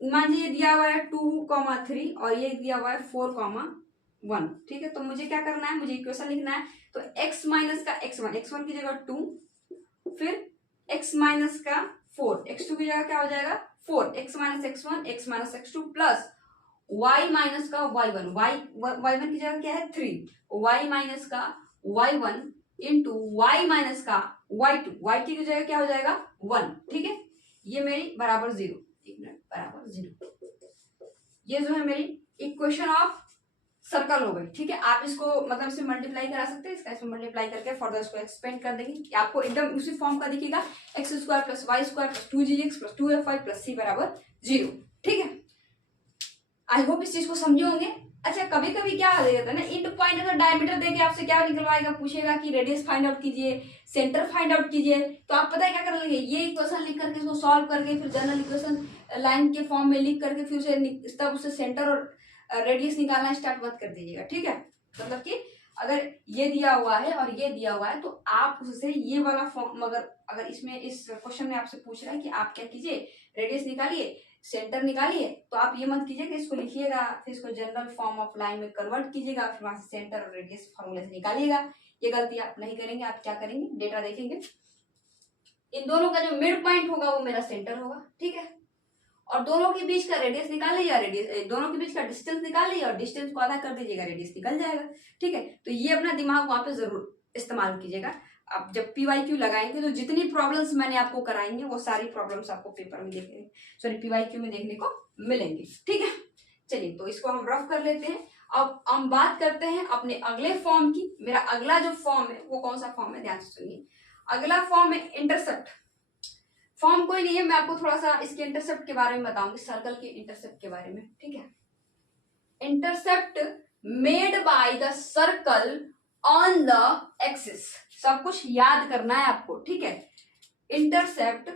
मान लीजिए दिया हुआ है 2,3 और ये दिया हुआ है 4,1। ठीक है, तो मुझे क्या करना है, मुझे इक्वेशन लिखना है। तो x माइनस का x1 की जगह 2, फिर x माइनस का 4, x2 की जगह क्या हो जाएगा 4, x minus x2 plus y minus का y1, y1 की जगह क्या है 3, y माइनस का y1 इंटू y माइनस का y2 की जगह क्या हो जाएगा 1। ठीक है, ये मेरी बराबर 0, बराबर 0। ये जो है मेरी इक्वेशन ऑफ सर्कल हो गई। ठीक है, आप इसको मतलब इसे मल्टीप्लाई करा सकते हैं, इसका इसमें मल्टीप्लाई करके फर्दर इसको एक्सपेंड कर देंगे कि आपको एकदम उसी फॉर्म का दिखेगा, x square plus Y square plus 2gx plus 2fy plus c बराबर 0। ठीक है, आई होप इस चीज को समझे होंगे। अच्छा, कभी कभी क्या आ जाता है ना, इंड पॉइंट अगर डायमीटर देके आपसे क्या निकलवाएगा, पूछेगा कि रेडियस फाइंड आउट कीजिए, सेंटर फाइंड आउट कीजिए, तो आप पता है क्या कर लेंगे, ये इक्वेशन लिख करके इसको सॉल्व करके फिर जनरल इक्वेशन लाइन के फॉर्म में लिख करके फिर उसे तब उसे सेंटर और रेडियस निकालना स्टार्ट मत कर दीजिएगा। ठीक है, मतलब कि अगर ये दिया हुआ है और ये दिया हुआ है तो आप उससे ये वाला फॉर्म, अगर इसमें इस क्वेश्चन में आपसे पूछ रहा है कि आप क्या कीजिए, रेडियस निकालिए, सेंटर निकालिए, तो आप ये मत कीजिए कि इसको लिखिएगा फिर इसको जनरल फॉर्म ऑफ लाइन में कन्वर्ट कीजिएगा, फिर वहां से सेंटर और रेडियस फॉर्मूले से निकालिएगा। ये गलती आप नहीं करेंगे। आप क्या करेंगे, डेटा देखेंगे, इन दोनों का जो मिड पॉइंट होगा वो मेरा सेंटर होगा। ठीक है, और दोनों के बीच का रेडियस निकाल लीजिएगा, रेडियस दोनों के बीच का डिस्टेंस निकाल लीजिए और डिस्टेंस को आधा कर दीजिएगा, रेडियस निकल जाएगा। ठीक है, तो ये अपना दिमाग वहां पे जरूर इस्तेमाल कीजिएगा। आप जब PYQ लगाएंगे तो जितनी प्रॉब्लम्स मैंने आपको कराएंगे वो सारी प्रॉब्लम्स आपको पेपर में देखने, सॉरी PYQ में देखने को मिलेंगी। ठीक है, चलिए तो इसको हम रफ कर लेते हैं। अब हम बात करते हैं अपने अगले फॉर्म की। मेरा अगला जो फॉर्म है वो कौन सा फॉर्म है, ध्यान से सुनिए। अगला फॉर्म है इंटरसेप्ट। फॉर्म कोई नहीं है, मैं आपको थोड़ा सा इसके इंटरसेप्ट के बारे में बताऊंगी, सर्कल के इंटरसेप्ट के बारे में। ठीक है, intercept made by the circle on the axis, सब कुछ याद करना है आपको। ठीक है, intercept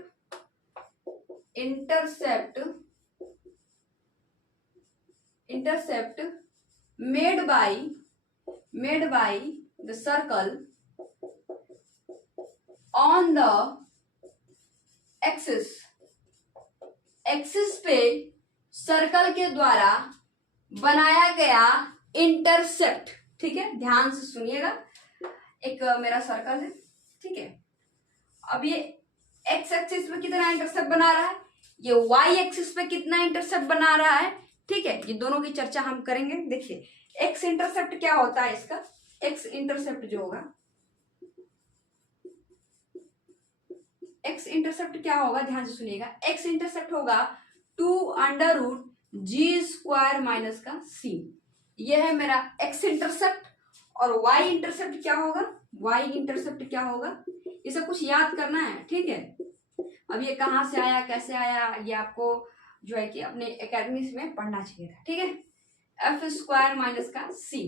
made by the circle on the axis पे सर्कल के द्वारा बनाया गया इंटरसेप्ट। ठीक है, ध्यान से सुनिएगा। एक मेरा सर्कल है, ठीक है, अब ये एक्स एक्सिस पे कितना इंटरसेप्ट बना रहा है, ये वाई एक्सिस पे कितना इंटरसेप्ट बना रहा है। ठीक है, ये दोनों की चर्चा हम करेंगे। देखिए एक्स इंटरसेप्ट क्या होता है, इसका एक्स इंटरसेप्ट जो होगा, एक्स इंटरसेप्ट क्या होगा, ध्यान से सुनिएगा। एक्स इंटरसेप्ट होगा 2√g² माइनस का c, यह है मेरा एक्स इंटरसेप्ट। और वाई इंटरसेप्ट क्या होगा, वाई इंटरसेप्ट क्या होगा, ये सब कुछ याद करना है। ठीक है, अब ये कहाँ से आया, कैसे आया, ये आपको जो है कि अपने एकेडमी में पढ़ना चाहिए था। ठीक है, f² माइनस का c।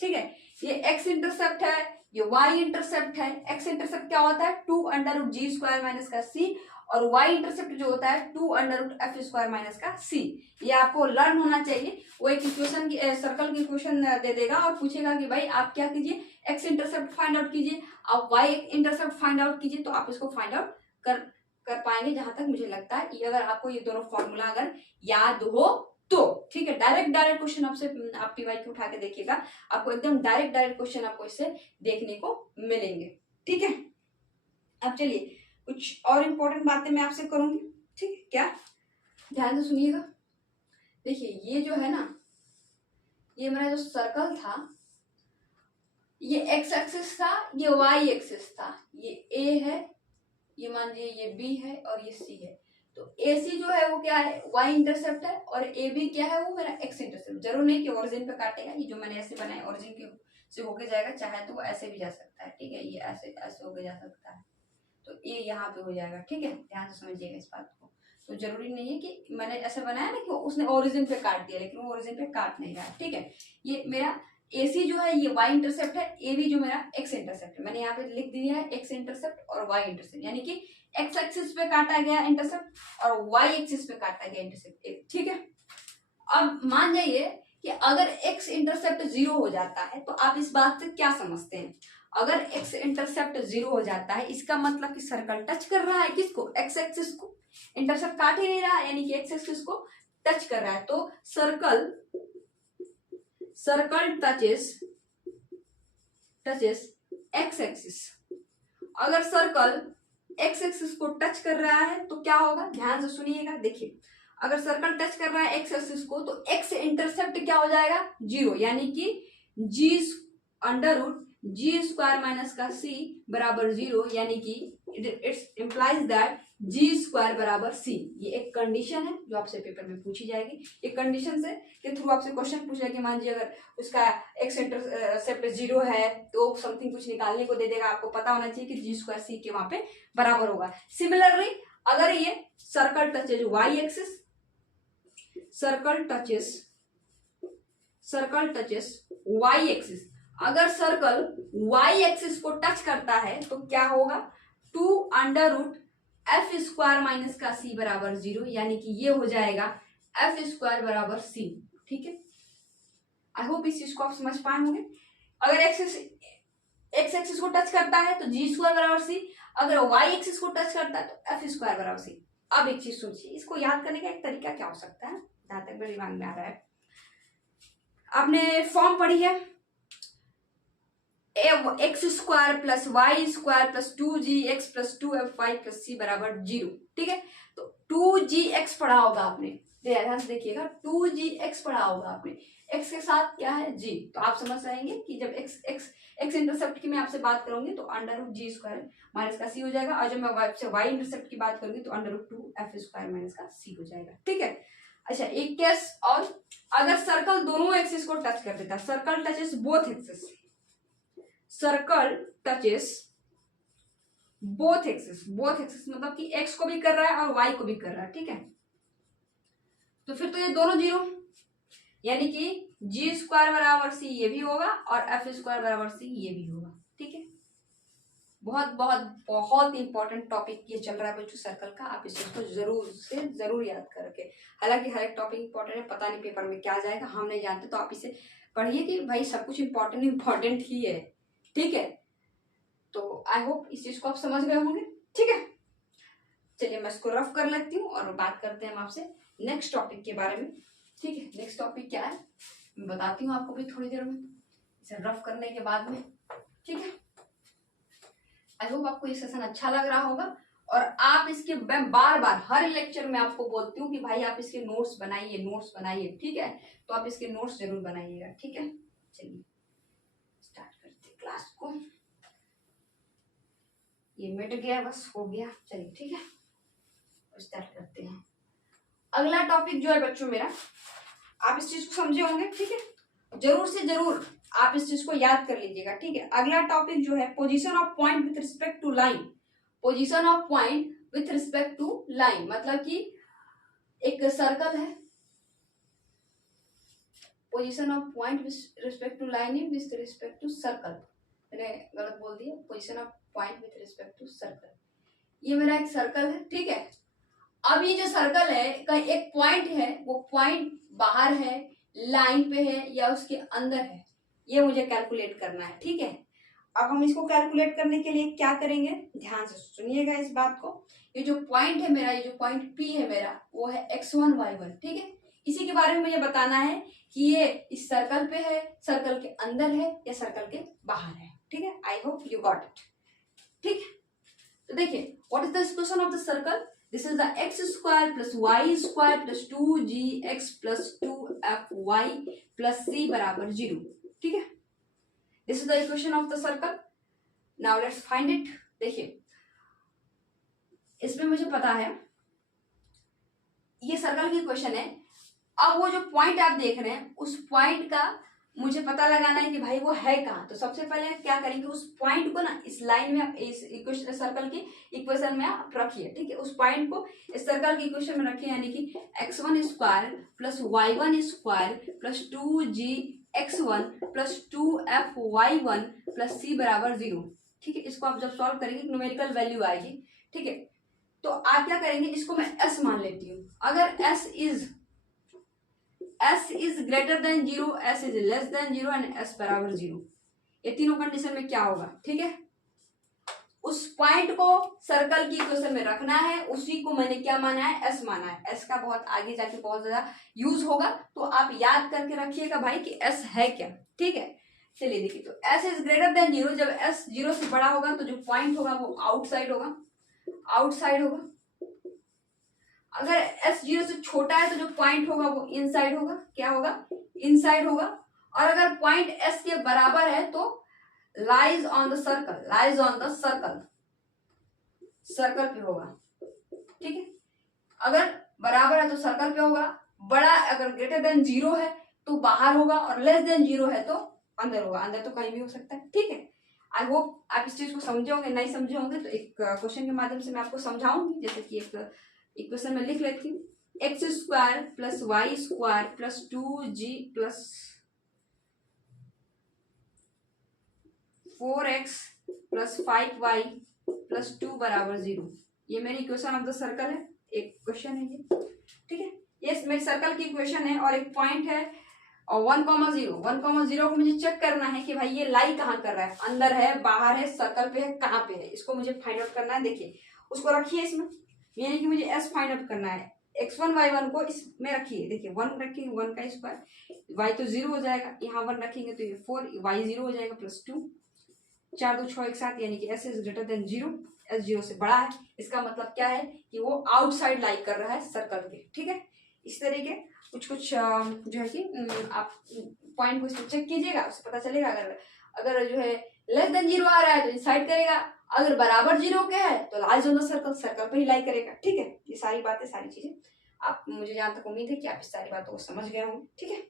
ठीक है, ये एक्स इंटरसेप्ट है, ये वाई इंटरसेप्ट है। एक्स इंटरसेप्ट क्या होता है 2√g² माइनस का c, और y इंटरसेप्ट जो होता है 2√f² माइनस का c। ये आपको लर्न होना चाहिए। वो एक इक्वेशन की सर्कल की इक्वेशन दे देगा और पूछेगा कि भाई आप क्या कीजिए, x इंटरसेप्ट फाइंड आउट कीजिए, आप y इंटरसेप्ट फाइंड आउट कीजिए, तो आप इसको फाइंड आउट कर पाएंगे। जहां तक मुझे लगता है, ये अगर आपको ये दोनों फॉर्मूला अगर याद हो तो ठीक है। डायरेक्ट क्वेश्चन आपसे आप पीवाई के उठा के देखिएगा, आपको एकदम डायरेक्ट क्वेश्चन आपको इससे देखने को मिलेंगे। ठीक है, अब चलिए कुछ और इम्पोर्टेंट बातें मैं आपसे करूंगी। ठीक है, क्या ध्यान से सुनिएगा। देखिए ये जो है ना, ये मेरा जो सर्कल था, ये एक्स एक्सिस था, ये वाई एक्सिस था, ये ए है, ये मान लीजिए ये बी है और ये सी है। तो ए सी जो है वो क्या है, वाई इंटरसेप्ट है, और ए बी क्या है, वो मेरा एक्स इंटरसेप्ट। जरूर नहीं कि ओरिजिन पे काटेगा, ये जो मैंने ऐसे बनाया ओरिजिन के से होके जाएगा, चाहे तो वो ऐसे भी जा सकता है। ठीक है, ये ऐसे ऐसे होके जा सकता है, तो ये यहाँ पे हो जाएगा। ठीक है, ध्यान से समझिएगा इस बात को। तो जरूरी नहीं है कि मैंने ऐसे बनाया ना कि उसने ओरिजिन पे काट दिया, लेकिन वो ओरिजिन पे काट नहीं रहा है। ठीक है, ये मेरा AC जो है ये y इंटरसेप्ट है, AB जो मेरा x इंटरसेप्ट है। मैंने यहाँ पे लिख दिया है x इंटरसेप्ट और y इंटरसेप्ट, यानी कि x एक्सिस पे काटा गया इंटरसेप्ट और y एक्सिस पे काटा गया इंटरसेप्ट। ठीक है, अब मान जाइए कि अगर x इंटरसेप्ट 0 हो जाता है, तो आप इस बात से क्या समझते हैं? अगर x इंटरसेप्ट 0 हो जाता है, इसका मतलब कि सर्कल टच कर रहा है किसको, x एक्सिस को। इंटरसेप्ट काट ही नहीं रहा, यानी कि x एक्सिस को टच कर रहा है। तो सर्कल टचेस x एक्सिस। अगर सर्कल x एक्सिस को टच कर रहा है तो क्या होगा, ध्यान से सुनिएगा। देखिए, अगर सर्कल टच कर रहा है x एक्सिस को, तो x इंटरसेप्ट क्या हो जाएगा, 0, यानी कि g√g² माइनस का c बराबर 0, यानी कि इट्स इम्प्लाइज दैट g² बराबर c। ये एक कंडीशन है जो आपसे पेपर में पूछी जाएगी। ये कंडीशन से के थ्रू आपसे क्वेश्चन पूछा कि मान लीजिए अगर उसका x इंटरसेप्ट 0 है तो समथिंग कुछ निकालने को दे देगा। आपको पता होना चाहिए कि g² c के वहां पे बराबर होगा। सिमिलरली अगर ये circle touches y axis, circle touches y axis, अगर सर्कल y एक्सिस को टच करता है तो क्या होगा, 2√f² माइनस का c बराबर 0, यानी कि ये हो जाएगा f² बराबर c। ठीक है, आई होप इस चीज को आप समझ पाए होंगे। अगर x एक्सिस को टच करता है तो g² बराबर c, अगर y एक्सिस को टच करता है तो f² बराबर c। अब एक चीज सोचिए, इसको याद करने का एक तरीका क्या हो सकता है, जहां तक मेरे दिमाग में आ रहा है। आपने फॉर्म पढ़ी है, x² plus y² plus 2gx plus 2fy plus c बराबर 0। ठीक है, तो 2gx पढ़ा होगा आपने, ध्यान से देखिएगा, 2gx पढ़ा होगा आपने। x के साथ क्या है, g, तो आप समझ जाएंगे कि जब x इंटरसेप्ट की मैं आपसे बात करूंगी तो √g² माइनस का c हो जाएगा, और जब मैं y इंटरसेप्ट की बात करूंगी तो √2f² माइनस का c हो जाएगा। ठीक है, अच्छा एक केस और, अगर सर्कल दोनों एक्सिस को टच कर देता है, circle touches both axis, circle touches both axis मतलब कि x को भी कर रहा है और y को भी कर रहा है। ठीक है, तो फिर तो ये दोनों 0, यानी कि g² बराबर c ये भी होगा और f² बराबर c ये भी होगा। ठीक है, बहुत बहुत बहुत इंपॉर्टेंट टॉपिक ये चल रहा है बच्चों सर्कल का। आप इस चीज को जरूर याद करके, हालांकि हर एक टॉपिक इंपॉर्टेंट है, पता नहीं पेपर में क्या जाएगा हम नहीं जानते, तो आप इसे पढ़िए कि भाई सब कुछ इंपॉर्टेंट ही है। ठीक है, तो आई होप इस चीज को आप समझ गए होंगे। ठीक है, चलिए मैं इसको रफ कर लेती हूँ और बात करते हैं हम आपसे नेक्स्ट टॉपिक के बारे में। ठीक है, नेक्स्ट टॉपिक क्या है मैं बताती हूँ आपको भी थोड़ी देर में, इसे रफ करने के बाद में। ठीक है, आई होप आपको ये सेशन अच्छा लग रहा होगा, और आप इसके बार बार हर लेक्चर में आपको बोलती हूँ कि भाई आप इसके नोट्स बनाइए। ठीक है, तो आप इसके नोट्स जरूर बनाइएगा। ठीक है, चलिए स्टार्ट करते हैं क्लास को। ये मिट गया, बस हो गया, चलिए ठीक है स्टार्ट करते हैं। अगला टॉपिक जो है बच्चों मेरा, आप इस चीज को समझे होंगे। ठीक है, जरूर से जरूर आप इस चीज को याद कर लीजिएगा। ठीक है, अगला टॉपिक जो है position of point with respect to line. Position of point with respect to line मतलब कि एक सर्कल है, position of point with respect to line with respect to circle, मैंने गलत बोल दिया, position of point with respect to circle. ये मेरा एक सर्कल है, ठीक है। अब ये जो सर्कल है का एक पॉइंट है, वो पॉइंट बाहर है, लाइन पे है या उसके अंदर है, ये मुझे कैलकुलेट करना है, ठीक है। अब हम इसको कैलकुलेट करने के लिए क्या करेंगे, ध्यान से सुनिएगा इस बात को। ये जो पॉइंट है मेरा, ये जो पॉइंट P है मेरा, वो है x1 y1, ठीक है। इसी के बारे में मुझे बताना है कि ये इस सर्कल पे है, सर्कल के अंदर है या सर्कल के बाहर है, ठीक है। I hope you got it, ठीक है। तो देखिए, what is the equation of the circle, this is the x square plus Y square plus 2gx plus 2fy plus c बराबर 0, ठीक है। This is the equation of the circle. Now let's find it. देखिए, इसमें मुझे पता है ये circle की इक्वेशन है। अब वो जो पॉइंट आप देख रहे हैं, उस पॉइंट का मुझे पता लगाना है कि भाई वो है कहाँ। तो सबसे पहले क्या करेंगे, उस पॉइंट को ना इस लाइन में, इस इक्वेशन सर्कल की इक्वेशन में आप रखिए, ठीक है। उस पॉइंट को इस सर्कल की इक्वेशन में रखिए, यानी कि x1 square plus y1 square plus 2gx1 plus 2fy1 plus c बराबर 0, ठीक है। इसको आप जब सॉल्व करेंगे न्यूमेरिकल वैल्यू आएगी, ठीक है। तो आप क्या करेंगे, इसको मैं s मान लेती हूँ। अगर s is greater then 0, s is less than 0 and s बराबर 0, ये तीनों कंडीशन में क्या होगा, ठीक है। उस पॉइंट को सर्कल की इक्वेशन में रखना है, उसी को मैंने क्या माना है, s माना है। s का बहुत आगे जाके बहुत ज्यादा यूज होगा, तो आप याद करके रखिएगा भाई कि s है क्या, ठीक है। चलिए देखिए, तो s इज ग्रेटर देन 0, जब s 0 से बड़ा होगा तो जो पॉइंट होगा वो आउटसाइड होगा, अगर s 0 से छोटा है तो जो पॉइंट होगा वो इनसाइड होगा, क्या होगा, इनसाइड होगा। और अगर पॉइंट s के बराबर है तो lies on the circle, circle पे होगा, ठीक है। अगर बराबर है तो सर्कल पे होगा, बड़ा अगर ग्रेटर देन 0 है तो बाहर होगा, और लेस देन 0 है तो अंदर होगा। अंदर तो कहीं भी हो सकता है, ठीक है। आई होप आप इस चीज को समझे होंगे, नहीं समझे होंगे तो एक क्वेश्चन के माध्यम से मैं आपको समझाऊंगी। जैसे कि एक इक्वेशन में लिख लेती हूँ, x square plus Y square plus 2g plus 4x plus 5y plus 2 बराबर 0, ये मेरी इक्वेशन ऑफ द सर्कल है। एक क्वेश्चन है ये, ठीक है। ये मेरी सर्कल की इक्वेशन है और एक पॉइंट है और 1,0 को मुझे चेक करना है कि भाई ये लाई कहाँ कर रहा है, अंदर है, बाहर है, सर्कल पे है, कहाँ पे है, इसको मुझे फाइंड आउट करना है। देखिए, उसको रखिए इसमें, यानी कि मुझे s फाइंड आउट करना है। x1 y1 को इसमें रखिए, देखिए 1 रखेंगे, 1 का स्क्वायर, y तो 0 हो जाएगा, यहाँ 1 रखेंगे तो ये 4, y 0 हो जाएगा प्लस 2, 4 2 6 एक साथ, यानी कि s is greater then 0, s 0 से बड़ा है। इसका मतलब क्या है कि वो आउटसाइड लाई कर रहा है सर्कल के, ठीक है। इस तरीके कुछ जो है कि आप पॉइंट को इसमें चेक कीजिएगा, उससे पता चलेगा। अगर जो है लेस देन 0 आ रहा है तो इनसाइड करेगा, अगर बराबर 0 के है तो लाइज ऑन द सर्कल पे ही लाई करेगा, ठीक है। ये सारी बातें, सारी चीजें आप, मुझे जहां तक उम्मीद है कि आप इस सारी बातों को समझ गए होंगे, ठीक है।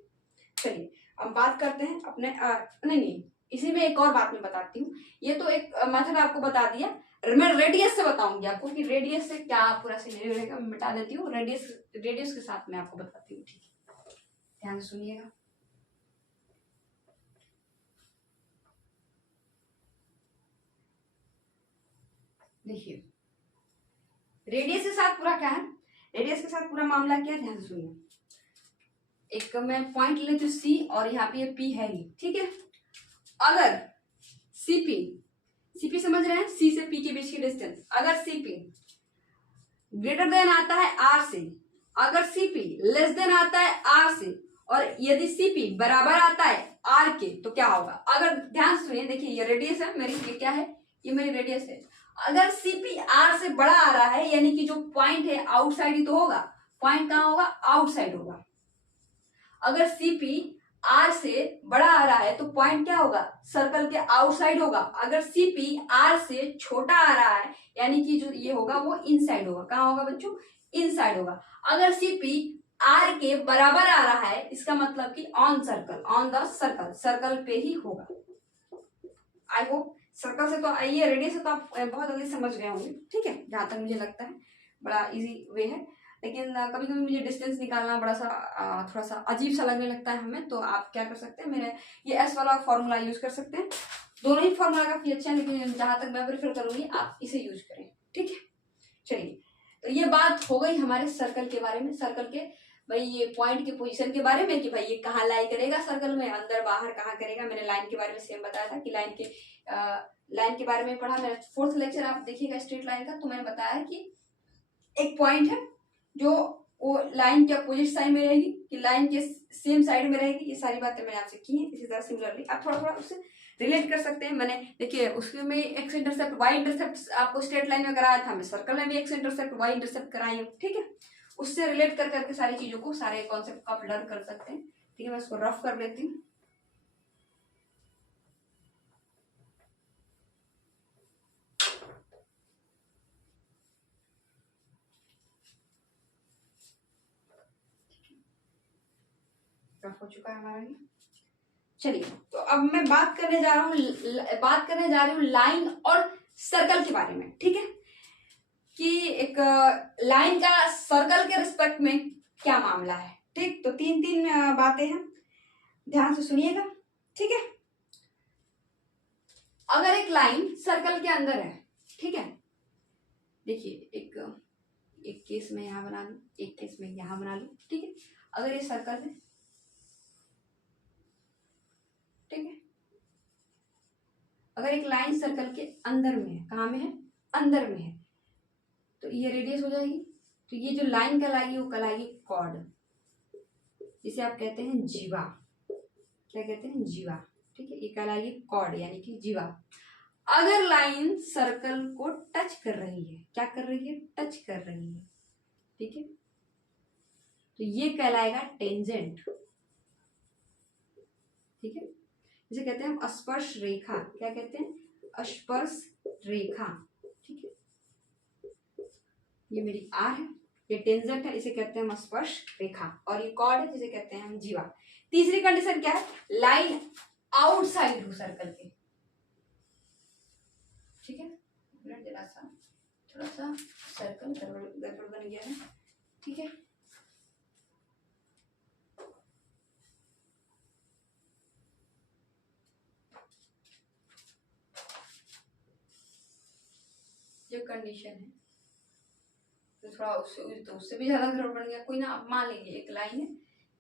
चलिए अब बात करते हैं अपने नहीं, इसी में एक और बात मैं बताती हूँ। ये तो एक मेथड आपको बता दिया, मैं रेडियस से बताऊंगी आपको कि रेडियस से क्या पूरा सिनेरियो रहेगा। मैं बता देती हूँ, रेडियस के साथ मैं आपको बताती हूँ, ठीक है। ध्यान से सुनिएगा। देखिए, रेडियस के साथ पूरा क्या है, रेडियस के साथ पूरा मामला क्या है, ध्यान से सुनिए। एक मैं पॉइंट लेती हूँ C और यहाँ पे ये P है ही, ठीक है। अगर CP समझ रहे हैं, C से P के बीच की डिस्टेंस, अगर CP ग्रेटर देन आता है R से, अगर CP लेस देन आता है R से, और यदि CP बराबर आता है R के, तो क्या होगा। अगर ध्यान सुनिए, देखिए ये रेडियस है मेरी, ये क्या है, ये मेरी रेडियस है। अगर CP R से बड़ा आ रहा है, यानी कि जो पॉइंट है आउटसाइड ही तो होगा, पॉइंट कहाँ होगा, आउटसाइड होगा। अगर CP R से बड़ा आ रहा है तो पॉइंट क्या होगा, सर्कल के आउटसाइड होगा। अगर CP R से छोटा आ रहा है, यानी कि जो ये होगा वो इनसाइड होगा। कहाँ होगा बच्चों, इनसाइड होगा। अगर CP R के बराबर आ रहा है, इसका मतलब कि ऑन द सर्कल, सर्कल पे ही होगा। आई होप सर्कल से तो आइए, रेडियस से तो आप बहुत जल्दी समझ गए होंगे, ठीक है। जहां तक मुझे लगता है बड़ा इजी वे है, लेकिन कभी कभी मुझे डिस्टेंस निकालना बड़ा सा थोड़ा सा अजीब सा लगने लगता है हमें, तो आप क्या कर सकते हैं, मेरे ये S वाला फॉर्मूला यूज कर सकते हैं। दोनों ही फॉर्मूला काफी अच्छा है, लेकिन जहां तक मैं प्रेफर करूंगी आप इसे यूज करें, ठीक है। चलिए, तो ये बात हो गई हमारे सर्कल के बारे में, सर्कल के भाई ये पॉइंट के पोजीशन के बारे में कि भाई ये कहाँ लाई करेगा सर्कल में, अंदर बाहर कहाँ करेगा। मैंने लाइन के बारे में सेम बताया था कि लाइन के बारे में पढ़ा। मेरा 4th लेक्चर आप देखिएगा स्ट्रेट लाइन का, तो मैंने बताया कि एक पॉइंट है जो वो लाइन के अपोजिट साइड में रहेगी कि लाइन के सेम साइड में रहेगी। ये सारी बातें मैंने आपसे की है। इसी तरह सिमिलरली आप थोड़ा थोड़ा उससे रिलेट कर सकते हैं। मैंने देखिए उसमें एक्स इंटरसेप्ट वाई इंटरसेप्ट आपको स्ट्रेट लाइन में कराया था, मैं सर्कल में भी एक्स इंटरसेप्ट वाई इंटरसेप्ट कराई हूँ। ठीक है, उससे रिलेट कर करके सारी चीजों को, सारे कॉन्सेप्ट को आप लर्न कर सकते हैं। ठीक है, मैं इसको रफ कर लेती हूँ। रफ हो चुका है हमारा ये। चलिए, तो अब मैं बात करने जा रही हूँ लाइन और सर्कल के बारे में। ठीक है, कि एक लाइन का सर्कल के रिस्पेक्ट में क्या मामला है। ठीक, तो तीन बातें हैं, ध्यान से सुनिएगा। ठीक है, अगर एक लाइन सर्कल के अंदर है, ठीक है, देखिए एक केस में यहां बना लू, एक केस में यहां बना लू। ठीक है, अगर ये सर्कल है, ठीक है, अगर एक लाइन सर्कल के अंदर में है, कहाँ में है, अंदर में है, तो ये रेडियस हो जाएगी। तो ये जो लाइन कहलाएगी वो कहलाएगी कॉर्ड, जिसे आप कहते हैं जीवा। क्या कहते हैं, जीवा। ठीक है, ये कहलाएगी कॉर्ड यानी कि जीवा। अगर लाइन सर्कल को टच कर रही है, क्या कर रही है, टच कर रही है, ठीक है, तो ये कहलाएगा टेंजेंट। ठीक है, इसे कहते हैं हम स्पर्श रेखा। क्या कहते हैं, स्पर्श रेखा। ठीक है, ये मेरी आर है, ये टेंजेंट है, इसे कहते हैं हम स्पर्श रेखा। और ये कॉर्ड है, जिसे कहते हैं हम जीवा। तीसरी कंडीशन क्या है, लाइन आउटसाइड हो सर्कल के। ठीक है, थोड़ा सा सर्कल गड़बड़ बन गया है। ठीक है, जो कंडीशन है तो थोड़ा उससे भी ज्यादा गड़बड़ बन गया। कोई ना, आप मान लीजिए एक लाइन है,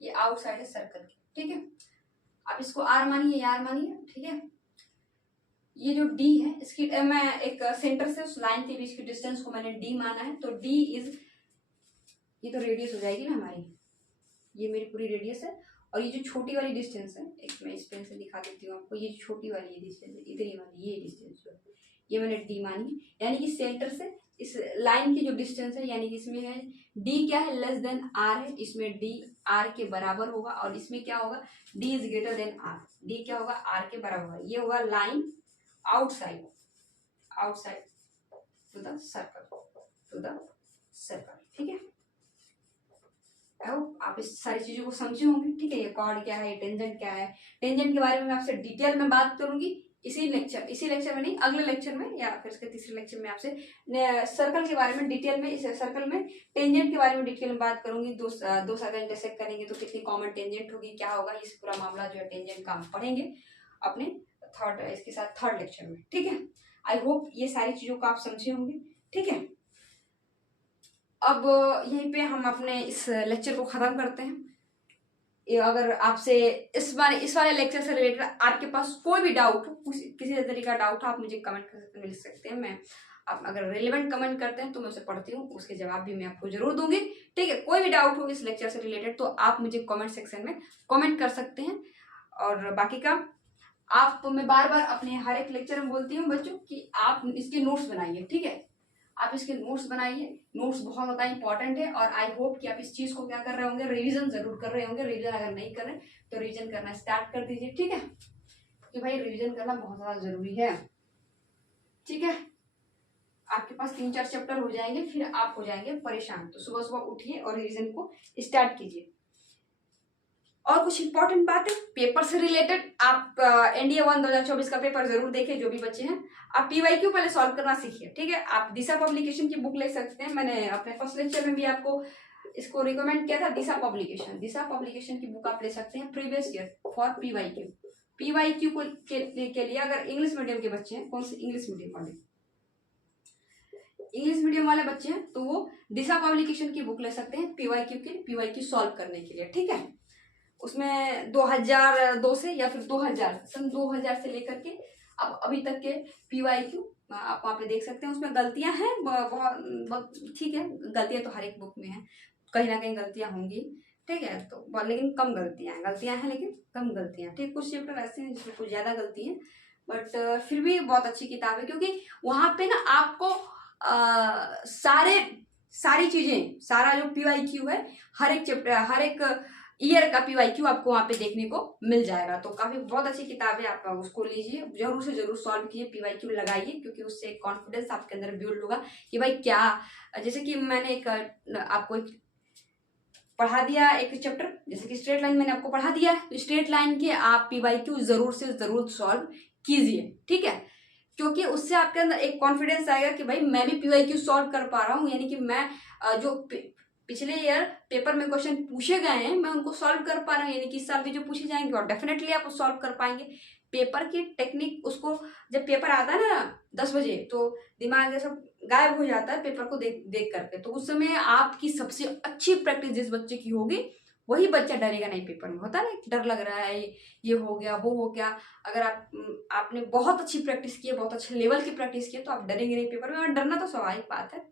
ये आउटसाइड है सर्कल की। ठीक है, आप इसको आर मानिए, आर मानिए। ठीक है, ये जो डी है, इसकी मैं एक सेंटर से उस लाइन के बीच की डिस्टेंस को मैंने डी माना है। तो डी इज, ये तो रेडियस हो जाएगी ना हमारी, ये मेरी पूरी रेडियस है। और ये जो छोटी वाली डिस्टेंस है, एक मैं इस पेन से दिखा देती हूँ आपको, ये छोटी वाली ये डिस्टेंस है, इधर ये वाली ये डिस्टेंस जो है, ये मैंने डी मानी। यानी कि सेंटर से इस लाइन की जो डिस्टेंस है, यानी कि इसमें है डी क्या है, लेस देन आर है, इसमें डी आर के बराबर होगा। और इसमें क्या होगा, d is greater than r, d क्या होगा, आर के बराबर होगा। ये होगा line outside to the circle. ठीक है, आप इस सारी चीजों को समझे होंगे। ठीक है, ये कॉर्ड क्या है, टेंजेंट क्या है। टेंजेंट के बारे में मैं आपसे डिटेल में बात करूंगी इसी लेक्चर में नहीं, अगले लेक्चर में या फिर इसके तीसरे लेक्चर में आपसे सर्कल के बारे में डिटेल में, इस सर्कल में टेंजेंट के बारे में डिटेल में बात करूंगी। दो सर्कल इंटरसेक्ट करेंगे तो कितनी कॉमन टेंजेंट होगी, क्या होगा, इस पूरा मामला जो है टेंजेंट का हम पढ़ेंगे अपने इसके साथ थर्ड लेक्चर में। ठीक है, आई होप ये सारी चीजों को आप समझे होंगे। ठीक है, अब यहीं पे हम अपने इस लेक्चर को खत्म करते हैं। अगर आपसे इस वाले लेक्चर से रिलेटेड आपके पास कोई भी डाउट हो, किसी तरीके का डाउट हो, आप मुझे कमेंट कर सकते, मिल सकते हैं। मैं आप अगर रिलेवेंट कमेंट करते हैं तो मैं उसे पढ़ती हूँ, उसके जवाब भी मैं आपको जरूर दूंगी। ठीक है, कोई भी डाउट हो इस लेक्चर से रिलेटेड तो आप मुझे कमेंट सेक्शन में कमेंट कर सकते हैं। और बाकी का आप, मैं बार बार अपने हर एक लेक्चर में बोलती हूँ बच्चों कि आप इसके नोट्स बनाइए। ठीक है, आप इसके नोट्स बनाइए, नोट्स बहुत ज़्यादा इंपॉर्टेंट है। और आई होप कि आप इस चीज़ को क्या कर रहे होंगे, रिवीजन जरूर कर रहे होंगे। रिवीजन अगर नहीं कर रहे तो रिवीजन करना स्टार्ट कर दीजिए। ठीक है, कि भाई रिवीजन करना बहुत ज़्यादा जरूरी है। ठीक है, आपके पास 3-4 चैप्टर हो जाएंगे, फिर आप हो जाएंगे परेशान। तो सुबह सुबह उठिए और रिवीजन को स्टार्ट कीजिए। और कुछ इंपॉर्टेंट बातें पेपर से रिलेटेड, आप एनडीए 1 2024 का पेपर जरूर देखें जो भी बच्चे हैं। आप पीवाईक्यू पहले सॉल्व करना सीखिए। ठीक है, आप दिशा पब्लिकेशन की बुक ले सकते हैं। मैंने अपने फर्स्ट लेक्चर में भी आपको इसको रिकमेंड किया था, दिशा पब्लिकेशन की बुक आप ले सकते हैं प्रीवियस ईयर फॉर पीवाईक्यू के लिए। अगर इंग्लिश मीडियम के बच्चे हैं, कौन से इंग्लिश मीडियम वाले, इंग्लिश मीडियम वाले बच्चे हैं तो वो दिशा पब्लिकेशन की बुक ले सकते हैं पीवाईक्यू के, पीवाईक्यू सॉल्व करने के लिए, ठीक है। उसमें 2002 से या फिर 2000 से लेकर के अब अभी तक के पीवाईक्यू आप वहाँ पे देख सकते हैं। उसमें गलतियां हैं बहुत, ठीक है, गलतियां तो हर एक बुक में है, कहीं ना कहीं गलतियां होंगी, ठीक है, तो लेकिन कम गलतियां हैं लेकिन कम गलतियां, ठीक। कुछ चैप्टर ऐसे हैं जिसमें कुछ ज्यादा गलती है, बट फिर भी बहुत अच्छी किताब है, क्योंकि वहां पे ना आपको सारी चीजें, सारा जो पीवाईक्यू है, हर एक चैप्टर, हर एक ईयर का पीवाईक्यू आपको वहां पे देखने को मिल जाएगा। तो काफी बहुत अच्छी किताब है, आप उसको लीजिए, जरूर से जरूर सॉल्व कीजिए, पीवाईक्यू लगाइए, क्योंकि उससे एक कॉन्फिडेंस आपके अंदर बिल्ड होगा कि भाई क्या, जैसे कि मैंने एक आपको पढ़ा दिया एक चैप्टर, जैसे कि स्ट्रेट लाइन मैंने आपको पढ़ा दिया, तो स्ट्रेट लाइन के आप पीवाईक्यू जरूर से जरूर सॉल्व कीजिए, ठीक है, क्योंकि उससे आपके अंदर एक कॉन्फिडेंस आएगा कि भाई मैं भी पीवाईक्यू सॉल्व कर पा रहा हूँ, यानी कि मैं जो पिछले ईयर पेपर में क्वेश्चन पूछे गए हैं मैं उनको सॉल्व कर पा रहा हूँ, यानी कि इस साल भी जो पूछे जाएंगे और डेफिनेटली आप सॉल्व कर पाएंगे। पेपर की टेक्निक, उसको जब पेपर आता है ना 10 बजे तो दिमाग सब गायब हो जाता है पेपर को देख देख करके, तो उस समय आपकी सबसे अच्छी प्रैक्टिस जिस बच्चे की होगी वही बच्चा डरेगा नहीं पेपर में। होता है ना, डर लग रहा है, ये हो गया वो हो गया, अगर आपने बहुत अच्छी प्रैक्टिस की है, बहुत अच्छे लेवल की प्रैक्टिस की है, तो आप डरेंगे नहीं पेपर में, और डरना तो स्वाभाविक बात है,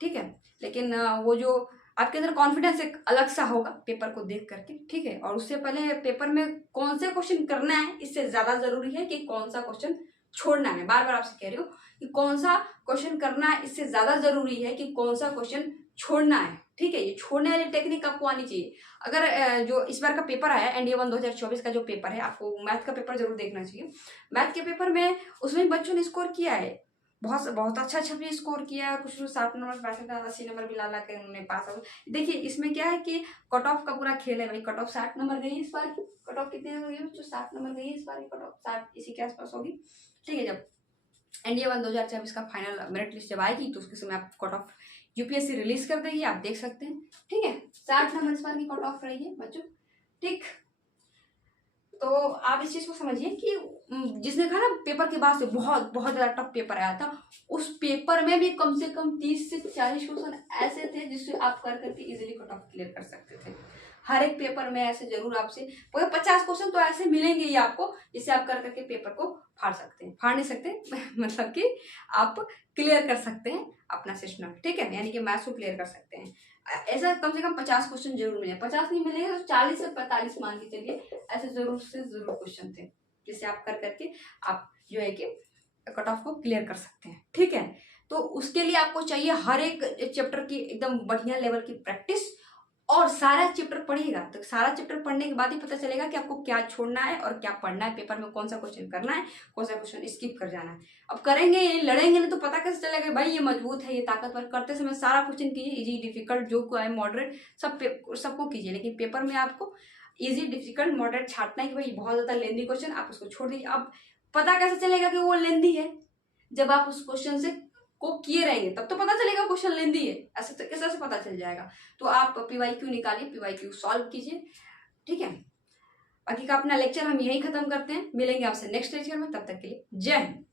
ठीक है। लेकिन वो जो आपके अंदर कॉन्फिडेंस एक अलग सा होगा पेपर को देख करके, ठीक है। और उससे पहले पेपर में कौन से क्वेश्चन करना है इससे ज्यादा जरूरी है कि कौन सा क्वेश्चन छोड़ना है। बार बार आपसे कह रही हूँ कि कौन सा क्वेश्चन करना है, इससे ज्यादा जरूरी है कि कौन सा क्वेश्चन छोड़ना है, ठीक है। ये छोड़ने वाली टेक्निक आपको आनी चाहिए। अगर जो इस बार का पेपर आया एनडीए 1 2024 का जो पेपर है, आपको मैथ का पेपर जरूर देखना चाहिए। मैथ के पेपर में उसमें बच्चों ने स्कोर किया है, बहुत अच्छा भी स्कोर किया, कुछ 60 नंबर 80 नंबर भी ला ला के उन्होंने पास हो। देखिए इसमें क्या है कि कट ऑफ का पूरा खेल है भाई। कट ऑफ 60 नंबर गई इस बार की, कट ऑफ कितने हो गई, जो 60 नंबर गई इस बार की कट ऑफ 60 इसी के आसपास होगी, ठीक है। जब एनडीए 1 2024 का फाइनल मेरिट लिस्ट जब आएगी तो उसके समय आप कट ऑफ यूपीएससी रिलीज कर देगी, आप देख सकते हैं, ठीक है। 60 नंबर इस बार की कट ऑफ रही है बच्चों, ठीक। तो आप इस चीज को समझिए कि जिसने कहा ना पेपर के बाद से बहुत ज्यादा टफ पेपर आया था, उस पेपर में भी कम से कम 30 से 40 क्वेश्चन ऐसे थे जिससे आप कर करके इजीली कट ऑफ क्लियर कर सकते थे। हर एक पेपर में ऐसे जरूर आपसे 50 क्वेश्चन तो ऐसे मिलेंगे ही आपको, जिससे आप कर करके पेपर को फाड़ सकते हैं, फाड़ नहीं सकते मतलब कि आप क्लियर कर सकते हैं अपना सेशनल, ठीक है, यानी कि मैथ्स को क्लियर कर सकते हैं। ऐसा कम से कम 50 क्वेश्चन जरूर मिले, 50 नहीं मिलेगा तो 40 से 45 मान के चलिए, ऐसे जरूर से जरूर क्वेश्चन थे जिससे आप कर करके आप जो है कि कट ऑफ को क्लियर कर सकते हैं, ठीक है। तो उसके लिए आपको चाहिए हर एक चैप्टर की एकदम बढ़िया लेवल की प्रैक्टिस, और सारा चैप्टर पढ़िएगा, तो सारा चैप्टर पढ़ने के बाद ही पता चलेगा कि आपको क्या छोड़ना है और क्या पढ़ना है, पेपर में कौन सा क्वेश्चन करना है, कौन सा क्वेश्चन स्किप कर जाना है। अब करेंगे लड़ेंगे नहीं तो पता कैसे चलेगा भाई ये मजबूत है ये ताकतवर। करते समय सारा क्वेश्चन कीजिए, इजी डिफिकल्ट जो है मॉडरेट सबको कीजिए, लेकिन पेपर में आपको इजी डिफिकल्ट मॉडरेट छाटना है कि भाई बहुत ज्यादा लेंदी क्वेश्चन आप उसको छोड़ दीजिए। अब पता कैसे चलेगा कि वो लेंदी है, जब आप उस क्वेश्चन से को किए रहेंगे तब तो पता चलेगा क्वेश्चन लेंदी है, ऐसे तो कैसे से पता चल जाएगा। तो आप पीवाईक्यू निकालिए, पीवाईक्यू सॉल्व कीजिए, ठीक है। बाकी का अपना लेक्चर हम यही खत्म करते हैं, मिलेंगे आपसे नेक्स्ट लेक्चर में, तब तक के लिए जय हिंद।